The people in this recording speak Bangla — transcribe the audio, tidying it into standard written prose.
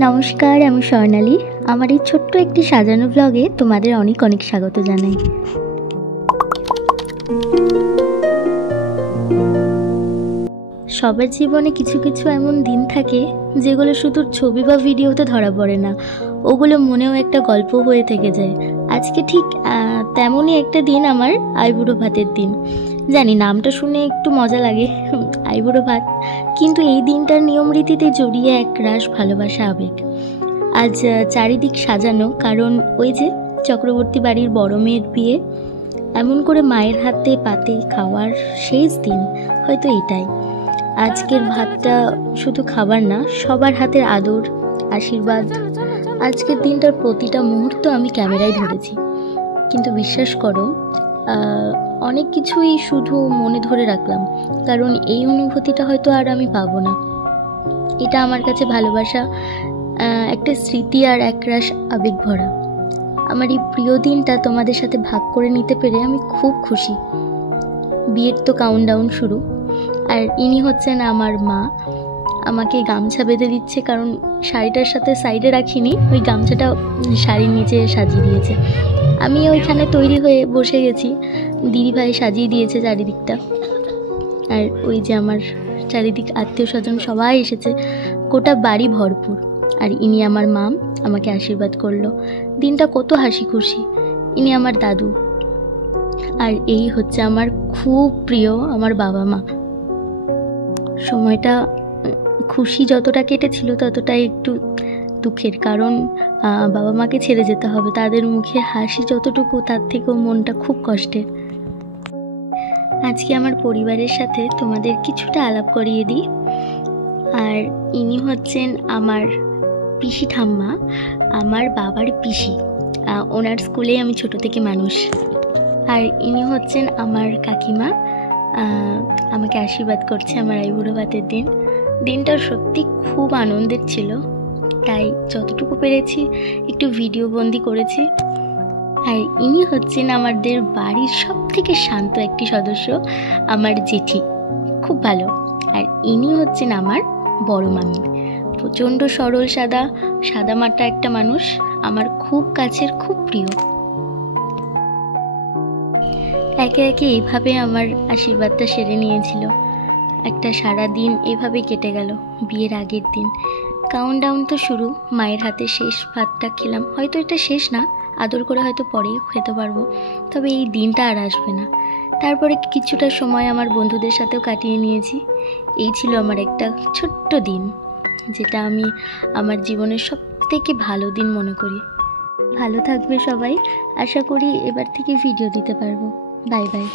নমস্কার, আমি স্বর্ণালী। আমার এই ছোট্ট একটি সাজানো ব্লগে তোমাদের অনেক অনেক স্বাগত জানাই। সবার জীবনে কিছু কিছু এমন দিন থাকে যেগুলো শুধু ছবি বা ভিডিওতে ধরা পড়ে না, ওগুলো মনেও একটা গল্প হয়ে থেকে যায়। আজকে ঠিক তেমনই একটা দিন, আমার আইবুড়ো ভাতের দিন। জানি নামটা শুনে একটু মজা লাগে, আইবুড়ো ভাত, কিন্তু এই দিনটার নিয়ম রীতিতে জড়িয়ে এক রাশ ভালোবাসা, আবেগ। আজ চারিদিক সাজানো, কারণ ওই যে চক্রবর্তী বাড়ির বড় মেয়ের বিয়ে। এমন করে মায়ের হাতে পাতে খাওয়ার শেষ দিন হয়তো এটাই। আজকের ভাতটা শুধু খাবার না, সবার হাতের আদর, আশীর্বাদ। আজকের দিনটার প্রতিটা মুহূর্ত আমি ক্যামেরায় ধরেছি, কিন্তু বিশ্বাস করো অনেক কিছুই শুধু মনে ধরে রাখলাম, কারণ এই অনুভূতিটা হয়তো আর আমি পাবো না। এটা আমার কাছে ভালোবাসা, একটা স্মৃতি আর একরাশ আবেগ ভরা। আমার এই প্রিয় দিনটা তোমাদের সাথে ভাগ করে নিতে পেরে আমি খুব খুশি। বিয়ের তো কাউন্টডাউন শুরু, আর ইনি হচ্ছেন আমার মা। আমাকে গামছা বেঁধে দিচ্ছে, কারণ শাড়িটার সাথে সাইডে রাখিনি, ওই গামছাটা শাড়ির নিচে সাজিয়ে দিয়েছে। আমি ওইখানে তৈরি হয়ে বসে গেছি, দিদিভাই সাজিয়ে দিয়েছে চারিদিকটা। আর ওই যে আমার চারিদিক আত্মীয় স্বজন সবাই এসেছে, গোটা বাড়ি ভরপুর। আর ইনি আমার মাম, আমাকে আশীর্বাদ করলো। দিনটা কত হাসি খুশি। ইনি আমার দাদু, আর এই হচ্ছে আমার খুব প্রিয় আমার বাবা মা। সময়টা খুশি যতটা কেটেছিল, ততটাই একটু দুঃখের, কারণ বাবা মাকে ছেড়ে যেতে হবে। তাদের মুখে হাসি যতটুকু, তার থেকেও মনটা খুব কষ্টের। আজকে আমার পরিবারের সাথে তোমাদের কিছুটা আলাপ করিয়ে দিই। আর ইনি হচ্ছেন আমার পিসি ঠাম্মা, আমার বাবার পিসি। ওনার স্কুলে আমি ছোট থেকে মানুষ। আর ইনি হচ্ছেন আমার কাকিমা, আমাকে আশীর্বাদ করছে আমার আইবুড়ো ভাতের দিন। দিনটা সত্যি খুব আনন্দের ছিল, তাই যতটুকু পেরেছি একটু ভিডিও বন্দি করেছি। আর ইনি হচ্ছেন আমাদের বাড়ির সব থেকে শান্ত একটি সদস্য, আমার জেঠি, খুব ভালো। আর ইনি হচ্ছেন আমার বড় মামি, প্রচণ্ড সরল সাদামাটা একটা মানুষ, আমার খুব কাছের, খুব প্রিয়। একে একে এইভাবে আমার আশীর্বাদটা সেরে নিয়েছিল। একটা সারা দিন এভাবে কেটে গেল। বিয়ের আগের দিন কাউন্টডাউন তো শুরু, মায়ের হাতে শেষ ভাতটা খেলাম। হয়তো এটা শেষ না, আদর করে হয়তো পরেই খেতে পারবো, তবে এই দিনটা আর আসবে না। তারপরে কিছুটা সময় আমার বন্ধুদের সাথেও কাটিয়ে নিয়েছি। এই ছিল আমার একটা ছোট্ট দিন, যেটা আমি আমার জীবনের সব থেকে ভালো দিন মনে করি। ভালো থাকবে সবাই, আশা করি এবার থেকে ভিডিও দিতে পারবো। Bye bye.